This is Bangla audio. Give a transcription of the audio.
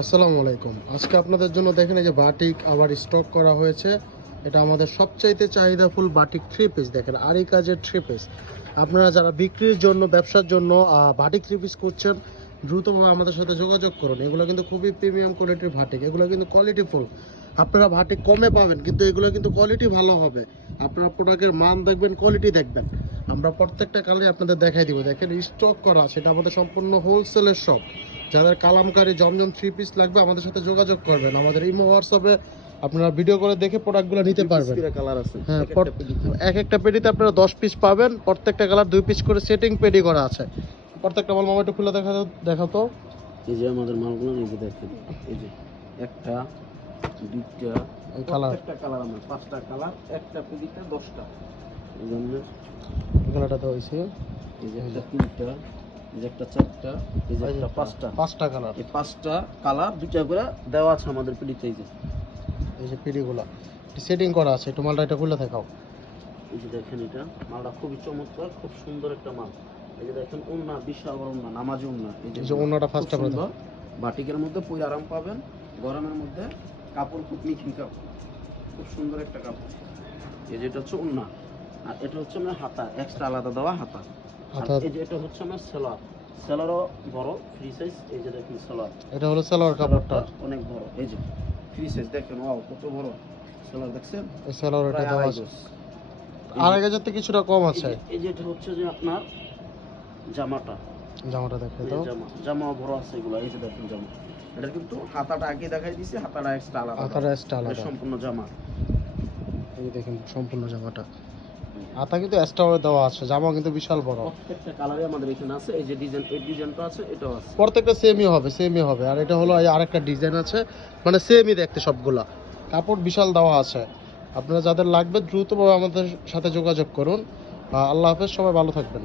আসসালামু আলাইকুম। আজকে আপনাদের জন্য দেখেন এই যে বাটিক আবার স্টক করা হয়েছে। এটা আমাদের সবচাইতে চাহিদাফুল বাটিক থ্রি পিস। দেখেন আরি কাজের থ্রি পিস। আপনারা যারা বিক্রির জন্য ব্যবসার জন্য বাটিক থ্রি পিস করছেন, দ্রুতভাবে আমাদের সাথে যোগাযোগ করুন। এগুলো কিন্তু খুবই প্রিমিয়াম কোয়ালিটির বাটিক, এগুলো কিন্তু কোয়ালিটিফুল। আপনারা বাটিক কমে পাবেন, কিন্তু এগুলো কিন্তু কোয়ালিটি ভালো হবে। আপনারা প্রোডাক্টের মান দেখবেন, কোয়ালিটি দেখবেন। আমরা প্রত্যেকটা কালারই আপনাদের দেখাই দিব। দেখেন স্টক করা, সেটা আমাদের সম্পূর্ণ হোলসেলের শপ। যাদের কালামকারী জমজম থ্রি পিস লাগবে আমাদের সাথে যোগাযোগ করবেন। আমাদের ইমো হোয়াটসঅ্যাপে আপনারা ভিডিও করে দেখে প্রোডাক্টগুলো নিতে পারবেন। কালার আছে, হ্যাঁ, এক একটা পেটিতে আপনারা 10 পিস পাবেন। প্রত্যেকটা কালার 2 পিস করে সেটিং পেটি করা আছে। প্রত্যেকটা মাল মামা একটু খুলে দেখাতো। এই যে আমাদের মালগুলো নিজে দেখেন, এই যে একটা দুইটা কালার, একটা কালার, আমরা 5টা কালার, একটা পেডিতে 10টা। এই জন্য কালারটা তো হইছে। এই যে একটা 3টা, এই যে একটা 4টা, এই যে একটা 5টা কালার। এই 5টা কালার 2টা করে দেওয়া আছে আমাদের পেডিতে। এই যে পেটিগুলো সেটিং করা আছে। একটু মালটা এটা খুলে দেখাও। এই যে দেখেন, এটা মালটা খুবই চমৎকার, খুব সুন্দর একটা মাল। এই যে দেখেন ওন্না, বিশাল বড় ওন্না, নামাজি ওন্না। এই যে ওন্নাটা ফার্স্টটা করে দাও। বাটিকের মধ্যে পরে আরাম পাবেন, গরমের মধ্যে কাপড় খুব মিহি কাপড়, খুব সুন্দর একটা কাপড়। এই যেটা হচ্ছে ওন্না, আর এটা হচ্ছে আমার হাতা, এক্সট্রা আলাদা দেওয়া হাতা। এই যে এটা হচ্ছে আমার সেলার, সেলারও বড় ফ্রি সাইজ। এই যে দেখেন সেলার, এটা হলো সালোয়ার কাপড়টা অনেক বড়। এই যে ফ্রি সাইজ দেখেন, ওয়াও কত বড় সেলার দেখছেন। এই সালোয়ার এটা দেওয়া আছে। 2,500 থেকে কিছুটা কম আছে। এই যে এটা হচ্ছে যে আপনার জামাটা দেখে দাও। জামা বড় আছে এগুলো। এই যে দেখেন জামা, এটা কিন্তু হাতাটা আগে দেখাই দিয়েছি, হাতাটা এক্সট্রা আলাদা, সম্পূর্ণ জামা। এই দেখেন সম্পূর্ণ জামাটা হাতা কিন্তু এক্সট্রা দেওয়া আছে। জামা কিন্তু বিশাল বড়। প্রত্যেকটা কালারে আমাদের এখানে আছে। এই যে ডিজাইন, এই ডিজাইনটা আছে, এটাও আছে। প্রত্যেকটা সেমই হবে। আর এটা হলো আরেকটা ডিজাইন আছে, মানে সেমই দেখতে সবগুলা। কাপড় বিশাল দেওয়া আছে। আপনারা যাদের লাগবে দ্রুতভাবে আমাদের সাথে যোগাযোগ করুন। আল্লাহ হাফেজ, সবাই ভালো থাকবেন।